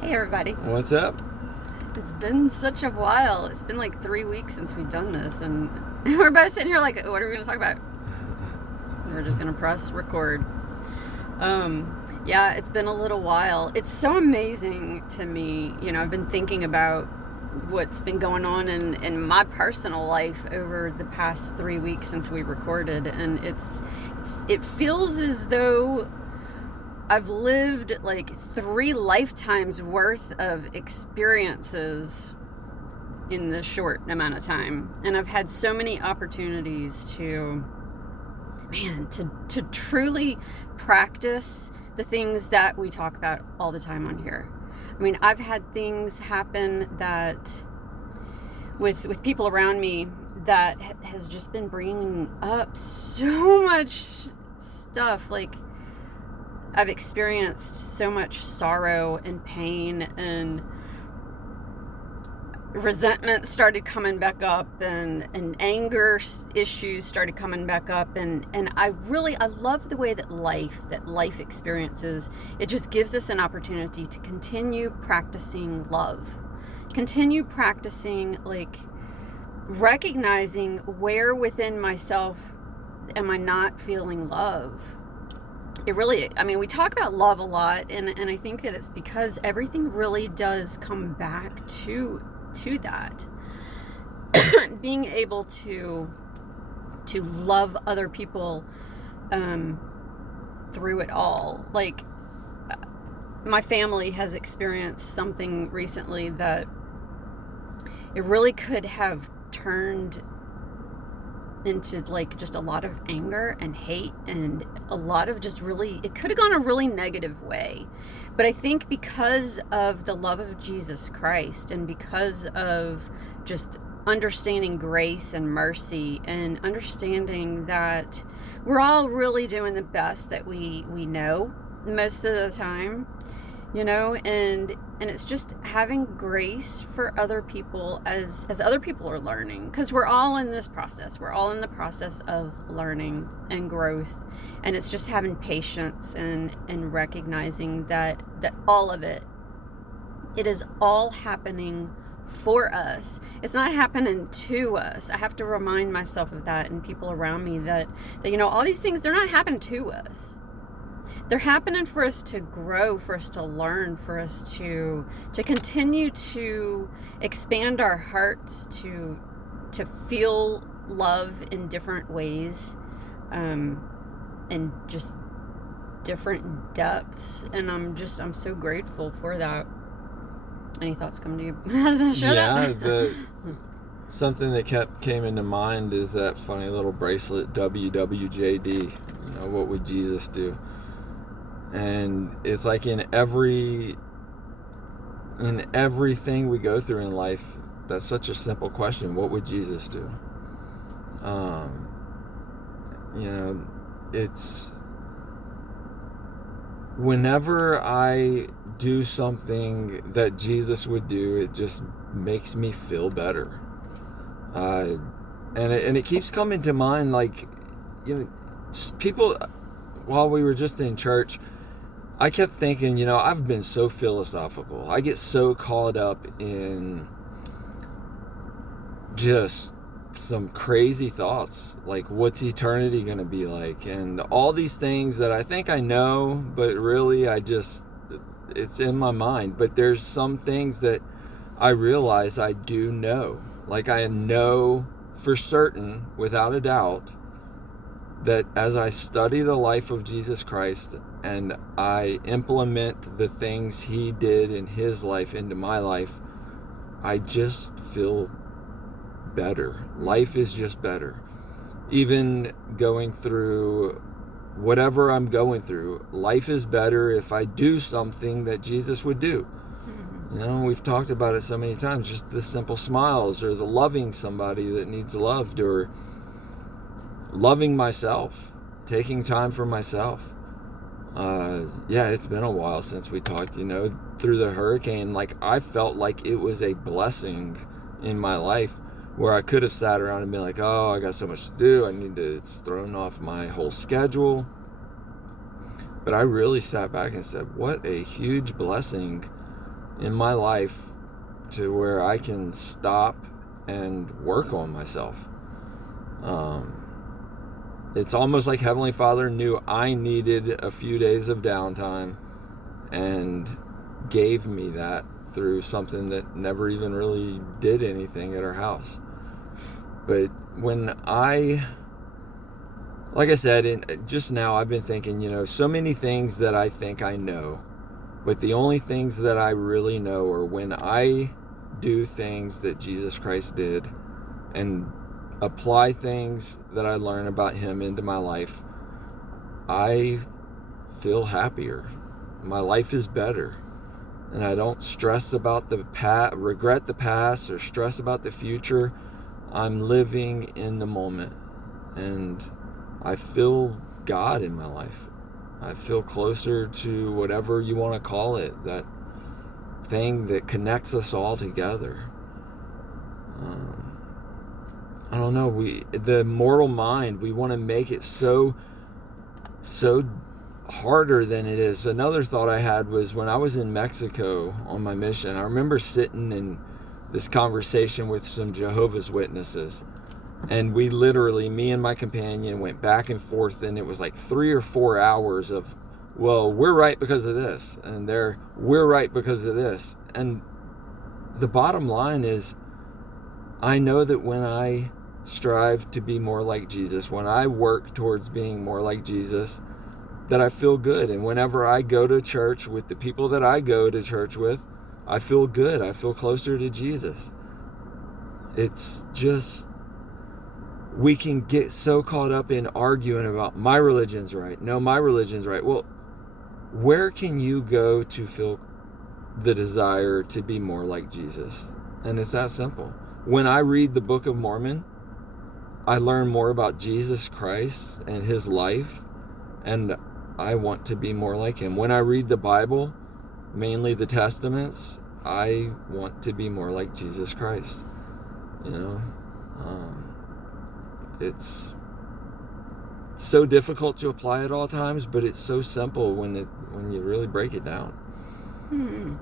Hey everybody. What's up? It's been such a while. It's been like 3 weeks since we've done this, and we're both sitting here like, what are we going to talk about? And we're just going to press record. Yeah, it's been a little while. It's so amazing to me. I've been thinking about what's been going on in my personal life over the past 3 weeks since we recorded, and it feels as though I've lived like 3 lifetimes worth of experiences in this short amount of time. And I've had so many opportunities to truly practice the things that we talk about all the time on here. I mean, I've had things happen that with people around me that has just been bringing up so much stuff. Like, I've experienced so much sorrow and pain, and resentment started coming back up, and anger issues started coming back up, and I love the way that life experiences, it just gives us an opportunity to continue practicing love, continue practicing, like, recognizing where within myself am I not feeling love. We talk about love a lot, and I think that it's because everything really does come back to that. Being able to love other people through it all. Like, my family has experienced something recently that it really could have turned into like just a lot of anger and hate, and a lot of just really, it could have gone a really negative way. But I think because of the love of Jesus Christ, and because of just understanding grace and mercy, and understanding that we're all really doing the best that we know most of the time, and it's just having grace for other people as other people are learning, because we're all in this process. We're all in the process of learning and growth, and it's just having patience and recognizing that all of it is all happening for us. It's not happening to us. I have to remind myself of that, and people around me that all these things, they're not happening to us. They're happening for us to grow, for us to learn, for us to continue to expand our hearts, to feel love in different ways, and just different depths. And I'm so grateful for that. Any thoughts come to you? Something that came into mind is that funny little bracelet, WWJD. What would Jesus do? And it's like in everything we go through in life, that's such a simple question. What would Jesus do? It's whenever I do something that Jesus would do, it just makes me feel better. And it keeps coming to mind, like, people, while we were just in church, I kept thinking, I've been so philosophical. I get so caught up in just some crazy thoughts, like what's eternity going to be like, and all these things that I think I know, but really it's in my mind. But there's some things that I realize I do know. Like, I know for certain, without a doubt, that as I study the life of Jesus Christ and I implement the things he did in his life into my life, I just feel better. Life is just better. Even going through whatever I'm going through, life is better if I do something that Jesus would do. We've talked about it so many times, just the simple smiles, or the loving somebody that needs loved, or loving myself, taking time for myself. It's been a while since we talked. Through the hurricane, like, I felt like it was a blessing in my life, where I could have sat around and been like, oh, I got so much to do, it's thrown off my whole schedule. But I really sat back and said, what a huge blessing in my life to where I can stop and work on myself. It's almost like Heavenly Father knew I needed a few days of downtime and gave me that through something that never even really did anything at our house. But when like I said, just now I've been thinking, so many things that I think I know, but the only things that I really know are when I do things that Jesus Christ did and apply things that I learn about him into my life, I feel happier. My life is better. And I don't stress about the past, regret the past, or stress about the future. I'm living in the moment. And I feel God in my life. I feel closer to whatever you want to call it, that thing that connects us all together. I don't know, the mortal mind, we want to make it so harder than it is. Another thought I had was when I was in Mexico on my mission, I remember sitting in this conversation with some Jehovah's Witnesses, and we literally, me and my companion, went back and forth, and it was like 3 or 4 hours of, well, we're right because of this, and we're right because of this. And the bottom line is, I know that when I strive to be more like Jesus, when I work towards being more like Jesus, that I feel good. And whenever I go to church with the people that I go to church with, I feel good. I feel closer to Jesus. It's just, we can get so caught up in arguing about my religion's right. No, my religion's right. Well, where can you go to feel the desire to be more like Jesus? And it's that simple. When I read the Book of Mormon, I learn more about Jesus Christ and his life, and I want to be more like him. When I read the Bible, mainly the Testaments, I want to be more like Jesus Christ. It's so difficult to apply at all times, but it's so simple when you really break it down.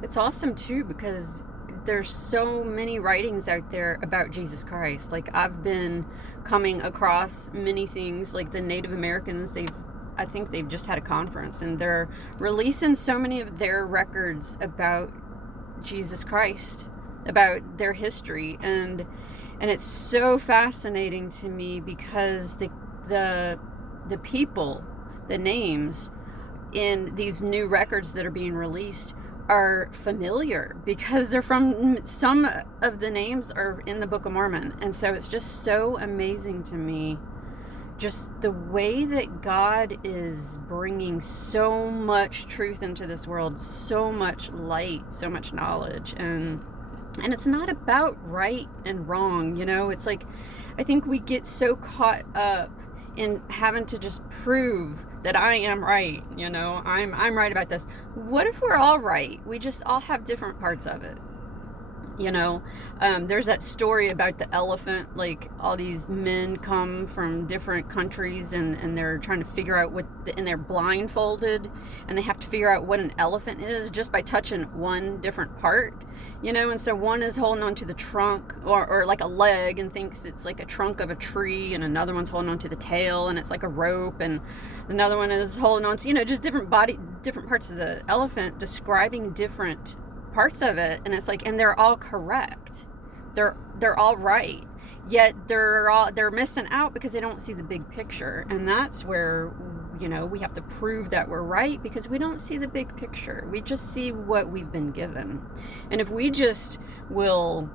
It's awesome too, because there's so many writings out there about Jesus Christ. Like, I've been coming across many things, like the Native Americans, I think they've just had a conference, and they're releasing so many of their records about Jesus Christ, about their history, and it's so fascinating to me because the people, the names in these new records that are being released are familiar because they're from, some of the names are in the Book of Mormon. And so it's just so amazing to me, just the way that God is bringing so much truth into this world, so much light, so much knowledge. And it's not about right and wrong, It's like, I think we get so caught up in having to just prove that I am right, I'm right about this. What if we're all right? We just all have different parts of it. There's that story about the elephant, like all these men come from different countries and they're trying to figure out and they're blindfolded and they have to figure out what an elephant is just by touching one different part, and so one is holding onto the trunk or like a leg and thinks it's like a trunk of a tree, and another one's holding onto the tail and it's like a rope, and another one is holding on to, just different parts of the elephant describing different parts of it. And it's like, and they're all correct, they're all right, yet they're missing out because they don't see the big picture. And that's where we have to prove that we're right, because we don't see the big picture. We just see what we've been given. And if we just will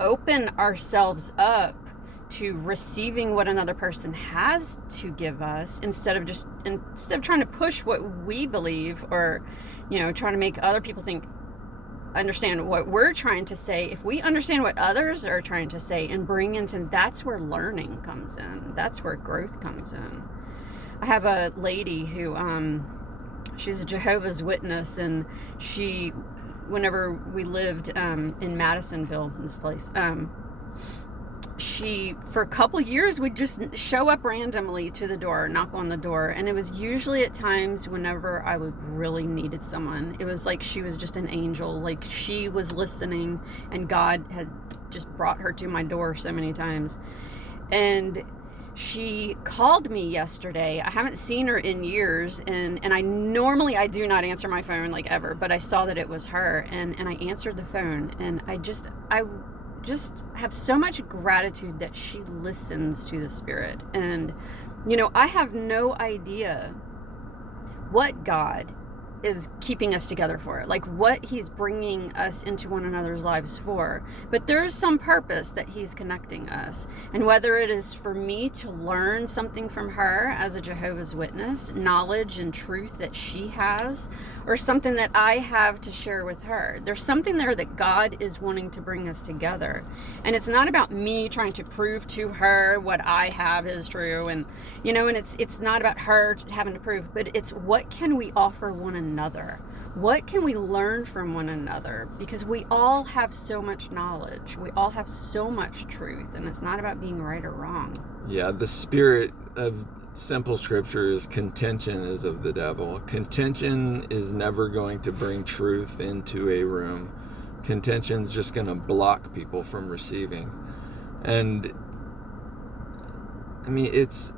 open ourselves up to receiving what another person has to give us, instead of trying to push what we believe, or trying to make other people understand what we're trying to say. If we understand what others are trying to say and bring into, that's where learning comes in. That's where growth comes in. I have a lady who, she's a Jehovah's Witness, and whenever we lived in Madisonville, this place, for a couple years, would just show up randomly to the door, knock on the door. And it was usually at times whenever I would really needed someone. It was like she was just an angel. Like she was listening, and God had just brought her to my door so many times. And she called me yesterday. I haven't seen her in years, and I do not answer my phone like ever, but I saw that it was her, and I answered the phone, and I just have so much gratitude that she listens to the Spirit. And I have no idea what God is keeping us together for, like what he's bringing us into one another's lives for, but there is some purpose that he's connecting us. And whether it is for me to learn something from her as a Jehovah's Witness, knowledge and truth that she has, or something that I have to share with her, there's something there that God is wanting to bring us together. And it's not about me trying to prove to her what I have is true, and and it's not about her having to prove, but it's what can we offer one another? What can we learn from one another? Because we all have so much knowledge. We all have so much truth, and it's not about being right or wrong. Yeah, the spirit of simple scripture is contention is of the devil. Contention is never going to bring truth into a room. Contention is just going to block people from receiving. And I mean, it's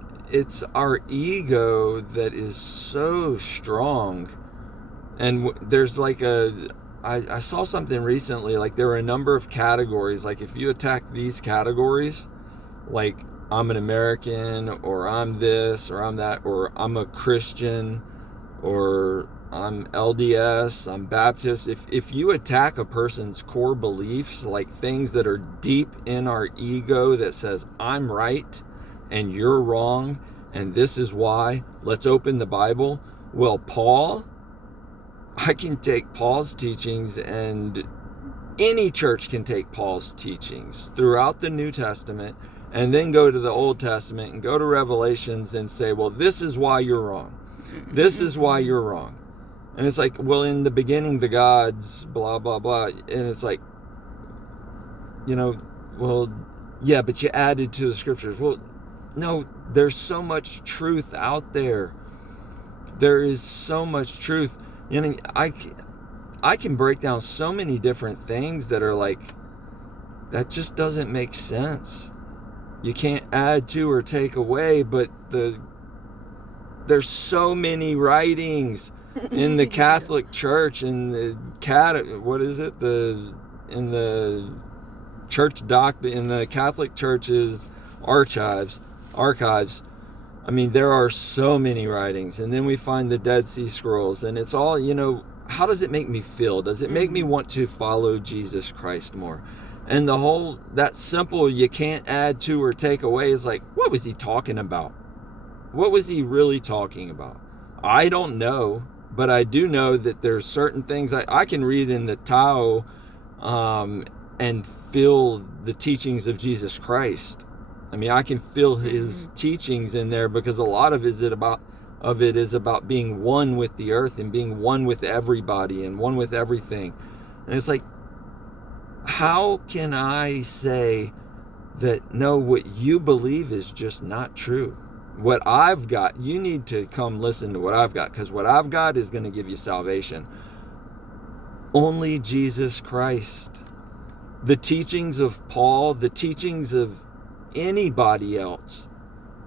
our ego that is so strong. And there's like I saw something recently, like there were a number of categories. Like if you attack these categories, like I'm an American, or I'm this, or I'm that, or I'm a Christian, or I'm LDS, I'm Baptist. If you attack a person's core beliefs, like things that are deep in our ego that says I'm right and you're wrong, and this is why, let's open the Bible. Well, I can take Paul's teachings, and any church can take Paul's teachings throughout the New Testament, and then go to the Old Testament and go to Revelations and say, well, this is why you're wrong. This is why you're wrong. And it's like, well, in the beginning, the gods, blah, blah, blah. And it's like, well, yeah, but you added to the scriptures. Well, no, there's so much truth out there. There is so much truth. I can break down so many different things that are like, that just doesn't make sense. You can't add to or take away, but there's so many writings in the Catholic Church, in the in the church in the Catholic Church's archives. I mean, there are so many writings, and then we find the Dead Sea Scrolls, and it's all, how does it make me feel? Does it make me want to follow Jesus Christ more? And that simple, you can't add to or take away, is like, what was he talking about? What was he really talking about? I don't know, but I do know that there's certain things I can read in the Tao and feel the teachings of Jesus Christ. I mean, I can feel his teachings in there, because a lot of it is about being one with the earth and being one with everybody and one with everything. And it's like, how can I say that, no, what you believe is just not true? What I've got, you need to come listen to what I've got, because what I've got is going to give you salvation. Only Jesus Christ. The teachings of Paul, the teachings of anybody else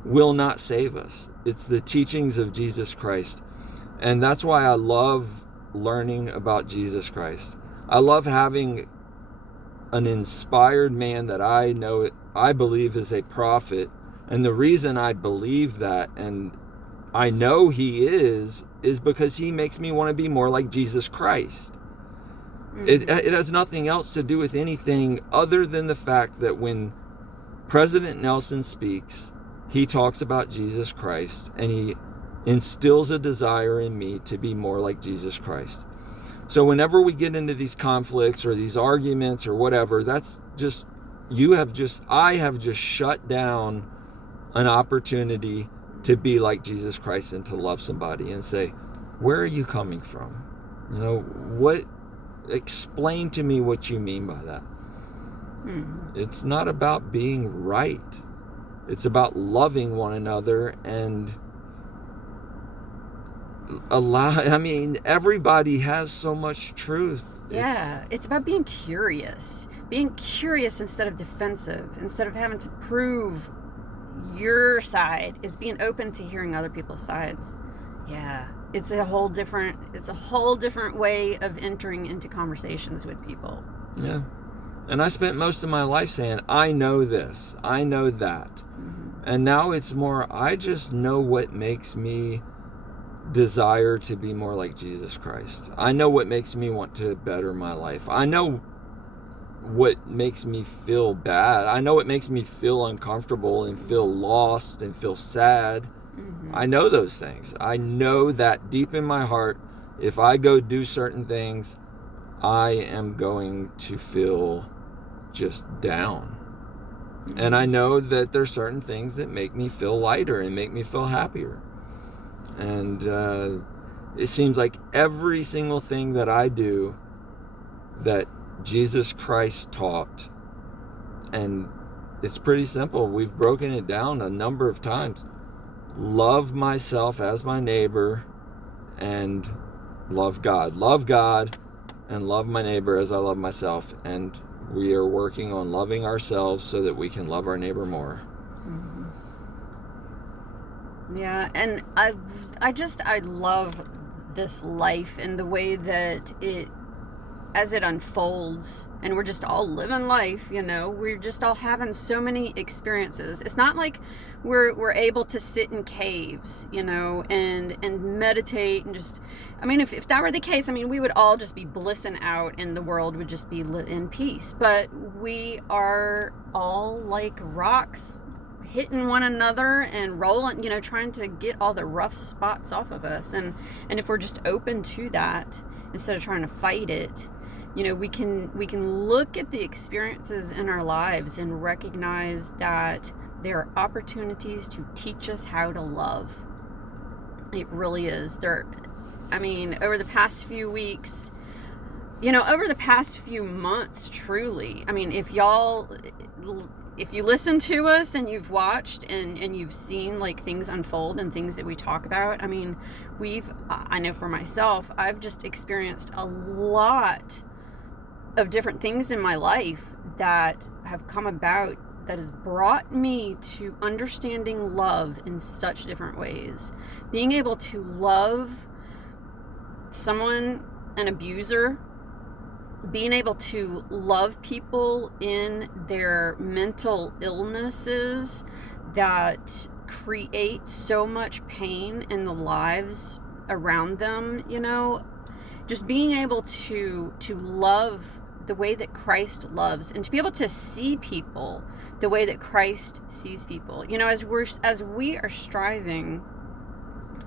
will not save us. It's the teachings of Jesus Christ. And that's why I love learning about Jesus Christ. I love having an inspired man that I believe is a prophet. And the reason I believe that, and I know he is because he makes me want to be more like Jesus Christ. It has nothing else to do with anything other than the fact that when President Nelson speaks, he talks about Jesus Christ, and he instills a desire in me to be more like Jesus Christ. So whenever we get into these conflicts or these arguments or whatever, that's just, I have just shut down an opportunity to be like Jesus Christ and to love somebody and say, where are you coming from? Explain to me what you mean by that. It's not about being right. It's about loving one another and everybody has so much truth. Yeah, it's about being curious instead of defensive, instead of having to prove your side. It's being open to hearing other people's sides. Yeah, it's a whole different way of entering into conversations with people. Yeah. And I spent most of my life saying, I know this, I know that. And now it's more, I just know what makes me desire to be more like Jesus Christ. I know what makes me want to better my life. I know what makes me feel bad. I know what makes me feel uncomfortable and feel lost and feel sad. I know those things. I know that deep in my heart, if I go do certain things, I am going to feel just down. And I know that there's certain things that make me feel lighter and make me feel happier. And it seems like every single thing that I do that Jesus Christ taught, and it's pretty simple. We've broken it down a number of times. Love myself as my neighbor and love God. Love God and love my neighbor as I love myself. And we are working on loving ourselves so that we can love our neighbor more. Yeah, and I love this life and the way that as it unfolds, and we're just all living life, we're just all having so many experiences. It's not like we're able to sit in caves, and meditate and just, if that were the case, we would all just be blissing out and the world would just be in peace. But we are all like rocks hitting one another and rolling, trying to get all the rough spots off of us. And if we're just open to that instead of trying to fight it, we can look at the experiences in our lives and recognize that there are opportunities to teach us how to love. It really is. Over the past few weeks, over the past few months, truly, if you listen to us and you've watched and you've seen like things unfold and things that we talk about, I know for myself, I've just experienced a lot of different things in my life that have come about that has brought me to understanding love in such different ways. Being able to love someone, an abuser, being able to love people in their mental illnesses that create so much pain in the lives around them, just being able to love the way that Christ loves, and to be able to see people the way that Christ sees people. As we are striving,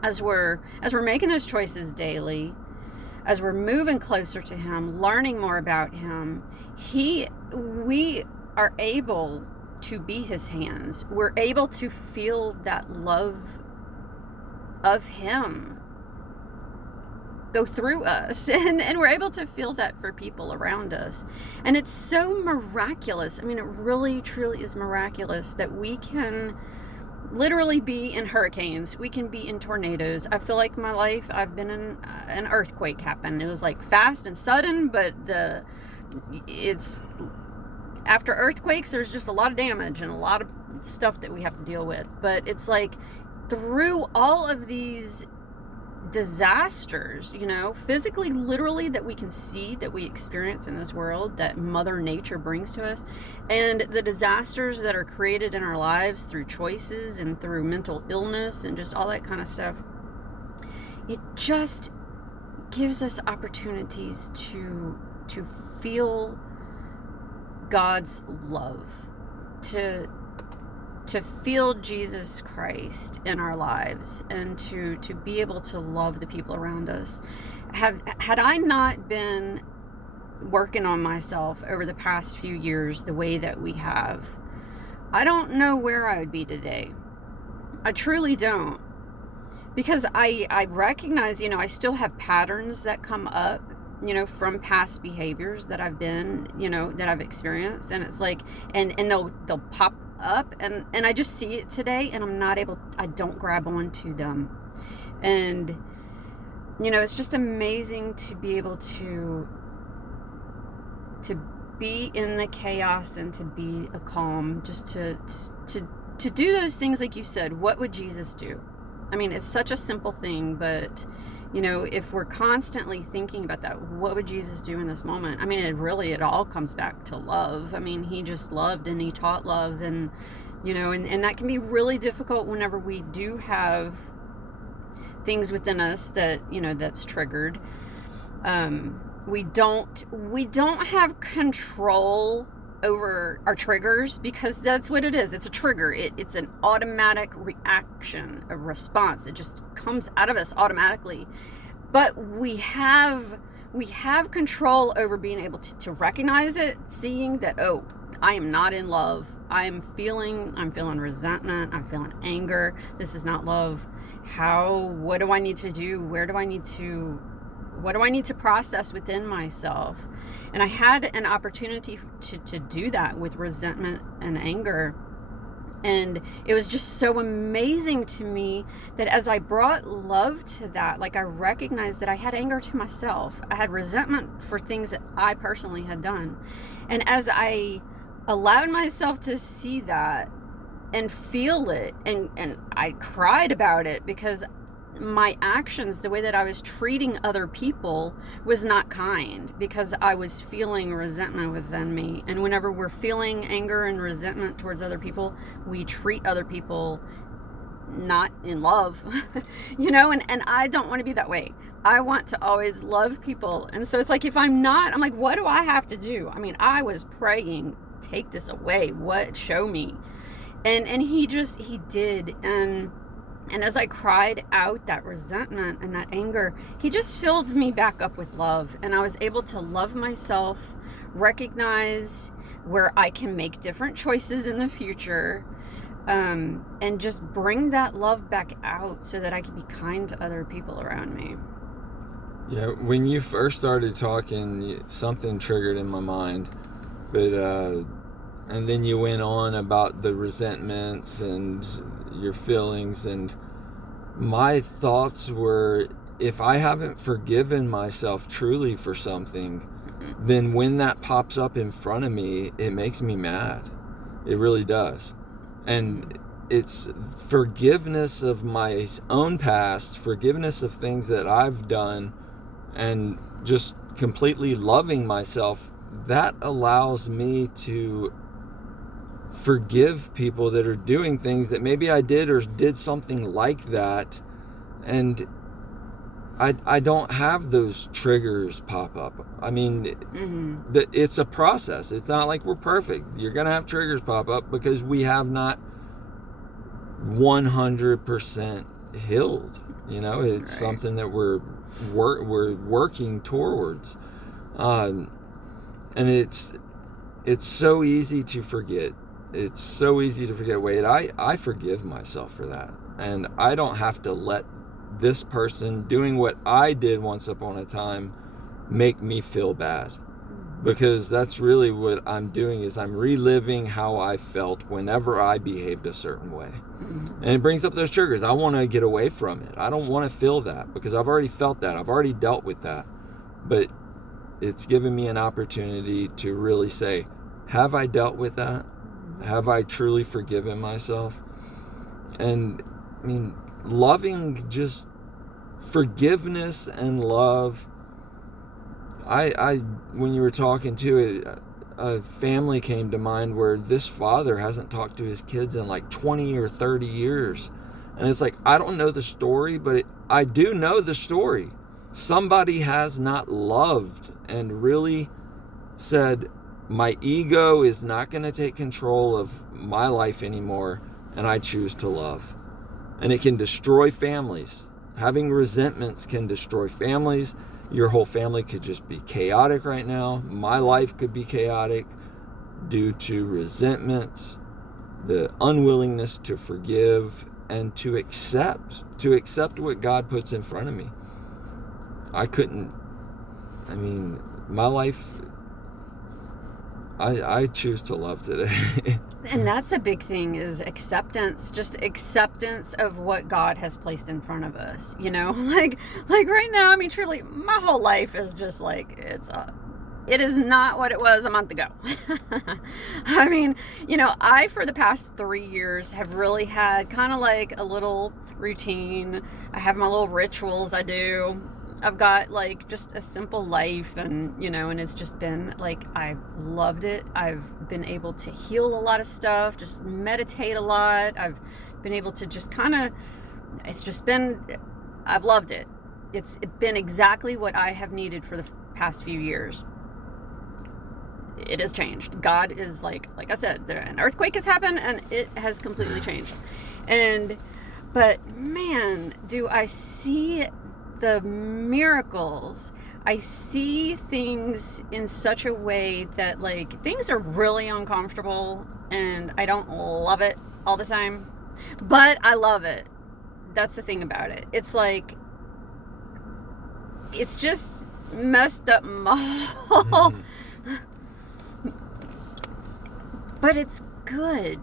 as we're making those choices daily, as we're moving closer to Him, learning more about Him, we are able to be His hands. We're able to feel that love of Him go through us, and we're able to feel that for people around us. And it's so miraculous. It really truly is miraculous that we can literally be in hurricanes, we can be in tornadoes. I feel like my life, I've been in an earthquake happen. It was like fast and sudden, but it's after earthquakes, there's just a lot of damage and a lot of stuff that we have to deal with. But it's like through all of these disasters, physically, literally, that we can see, that we experience in this world, that Mother Nature brings to us, and the disasters that are created in our lives through choices and through mental illness and just all that kind of stuff, it just gives us opportunities to feel God's love, to feel Jesus Christ in our lives, and to be able to love the people around us. Had I not been working on myself over the past few years the way that we have, I don't know where I would be today. I truly don't. Because I recognize, I still have patterns that come up from past behaviors that I've been, that I've experienced. And it's like, and they'll pop up, and I just see it today, and I don't grab onto them. And, it's just amazing to be able to be in the chaos and to be a calm, just to do those things like you said. What would Jesus do? I mean, it's such a simple thing, but if we're constantly thinking about that, what would Jesus do in this moment? I mean, it all comes back to love. I mean, he just loved, and he taught love, and and that can be really difficult whenever we do have things within us that that's triggered. We don't have control over our triggers, because that's what it is. It's a trigger. It's an automatic reaction, a response. It just comes out of us automatically. But we have control over being able to recognize it, seeing that, oh, I am not in love. I'm feeling resentment. I'm feeling anger. This is not love. What do I need to do? What do I need to process within myself? And I had an opportunity to do that with resentment and anger. And it was just so amazing to me that as I brought love to that, like, I recognized that I had anger to myself. I had resentment for things that I personally had done. And as I allowed myself to see that and feel it, and I cried about it, because my actions, the way that I was treating other people, was not kind, because I was feeling resentment within me. And whenever we're feeling anger and resentment towards other people, we treat other people not in love, and I don't want to be that way. I want to always love people. And so it's like, if I'm like, what do I have to do? I mean, I was praying, take this away. Show me. And he did. And as I cried out that resentment and that anger, he just filled me back up with love. And I was able to love myself, recognize where I can make different choices in the future, and just bring that love back out so that I can be kind to other people around me. Yeah, when you first started talking, something triggered in my mind. But, and then you went on about the resentments and your feelings, and my thoughts were, if I haven't forgiven myself truly for something, then when that pops up in front of me, it makes me mad. It really does. And it's forgiveness of my own past, forgiveness of things that I've done, and just completely loving myself. That allows me to forgive people that are doing things that maybe I did or did something like that, and I don't have those triggers pop up. I mean, it's a process. It's not like we're perfect. You're gonna have triggers pop up because we have not 100% healed. It's right. Something that we're working towards, and it's so easy to forget. It's so easy to forget, wait, I forgive myself for that. And I don't have to let this person doing what I did once upon a time make me feel bad. Because that's really what I'm doing, is I'm reliving how I felt whenever I behaved a certain way. And it brings up those triggers. I want to get away from it. I don't want to feel that, because I've already felt that. I've already dealt with that. But it's given me an opportunity to really say, have I dealt with that? Have I truly forgiven myself? And I mean, loving, just forgiveness and love. I when you were talking to it, a family came to mind where this father hasn't talked to his kids in like 20 or 30 years. And it's like, I don't know the story, but I do know the story. Somebody has not loved and really said, my ego is not going to take control of my life anymore, and I choose to love. And it can destroy families. Having resentments can destroy families. Your whole family could just be chaotic right now. My life could be chaotic due to resentments, the unwillingness to forgive, and to accept what God puts in front of me. I couldn't I mean, my life, I choose to love today. And that's a big thing, is acceptance, just acceptance of what God has placed in front of us, you know? Like right now, I mean, truly, my whole life is just like, it is not what it was a month ago. I mean, you know, for the past 3 years have really had kind of like a little routine. I have my little rituals I do. I've got like just a simple life, and you know, and it's just been like, I've loved it. I've been able to heal a lot of stuff, just meditate a lot. I've been able to just I've loved it. It's been exactly what I have needed for the past few years. It has changed. God is like I said, an earthquake has happened and it has completely changed. But man, do I see the miracles. I see things in such a way that like things are really uncomfortable and I don't love it all the time, but I love it. That's the thing about it. It's like, it's just messed up but it's good.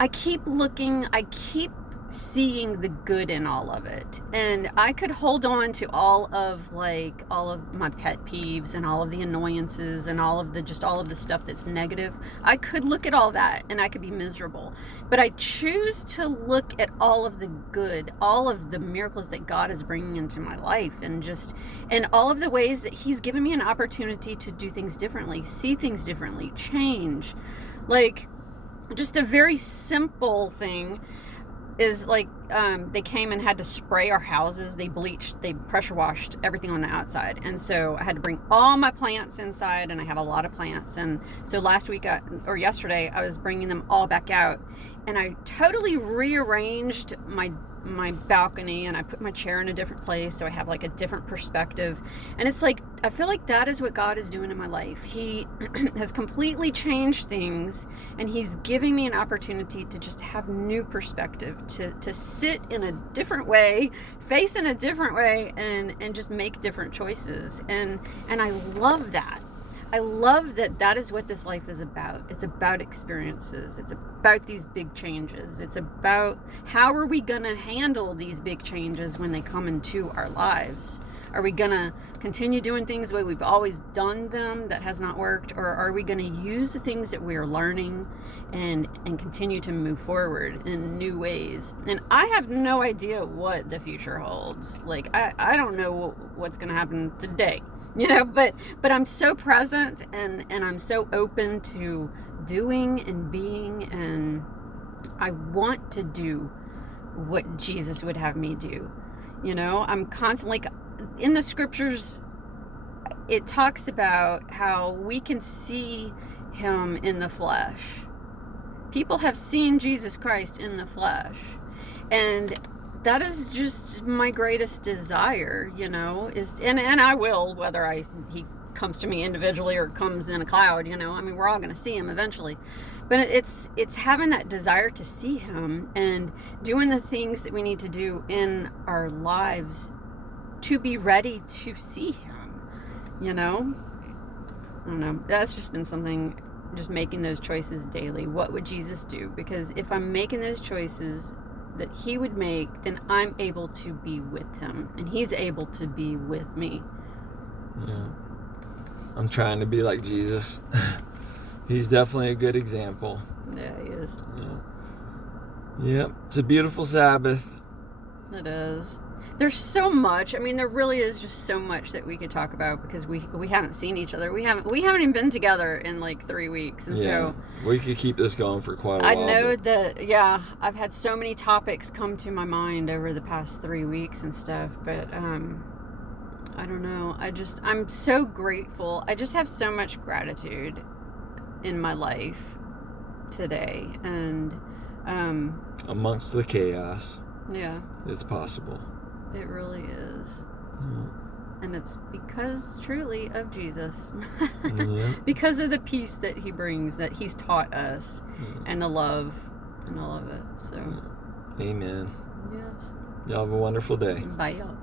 I keep looking, I keep seeing the good in all of it, and I could hold on to all of my pet peeves and all of the annoyances and all of the stuff that's negative. I could look at all that and I could be miserable, but I choose to look at all of the good, all of the miracles that God is bringing into my life, and all of the ways that He's given me an opportunity to do things differently, see things differently, change. Like, just a very simple thing is like, they came and had to spray our houses. They pressure washed everything on the outside, and so I had to bring all my plants inside, and I have a lot of plants, and so yesterday I was bringing them all back out, and I totally rearranged my balcony, and I put my chair in a different place so I have like a different perspective. And it's like, I feel like that is what God is doing in my life. He has completely changed things, and He's giving me an opportunity to just have new perspective, to sit in a different way, face in a different way, and just make different choices. And I love that. I love that is what this life is about. It's about experiences. It's about these big changes. It's about how are we going to handle these big changes when they come into our lives? Are we going to continue doing things the way we've always done them that has not worked? Or are we going to use the things that we are learning and continue to move forward in new ways? And I have no idea what the future holds. Like, I don't know what's going to happen today. You know, but I'm so present and I'm so open to doing and being, and I want to do what Jesus would have me do. You know, I'm constantly, in the scriptures, it talks about how we can see Him in the flesh. People have seen Jesus Christ in the flesh, and that is just my greatest desire, you know, and I will, whether He comes to me individually or comes in a cloud, you know, I mean, we're all going to see Him eventually, but it's having that desire to see Him and doing the things that we need to do in our lives to be ready to see Him, you know. I don't know, that's just been something, just making those choices daily. What would Jesus do? Because if I'm making those choices that He would make, then I'm able to be with Him, and He's able to be with me. Yeah, I'm trying to be like Jesus. He's definitely a good example. Yeah, He is. Yep, it's a beautiful Sabbath. It is. There's so much. I mean, there really is just so much that we could talk about, because we haven't seen each other. We haven't even been together in like 3 weeks, and so we could keep this going for quite a while. I know that. Yeah, I've had so many topics come to my mind over the past 3 weeks and stuff, but I don't know. I'm so grateful. I just have so much gratitude in my life today, and amongst the chaos. Yeah, it's possible. It really is. Yeah. And it's because truly of Jesus. Yeah. Because of the peace that He brings, that He's taught us, and the love and all of it. So Amen. yes. Y'all have a wonderful day. Bye, y'all.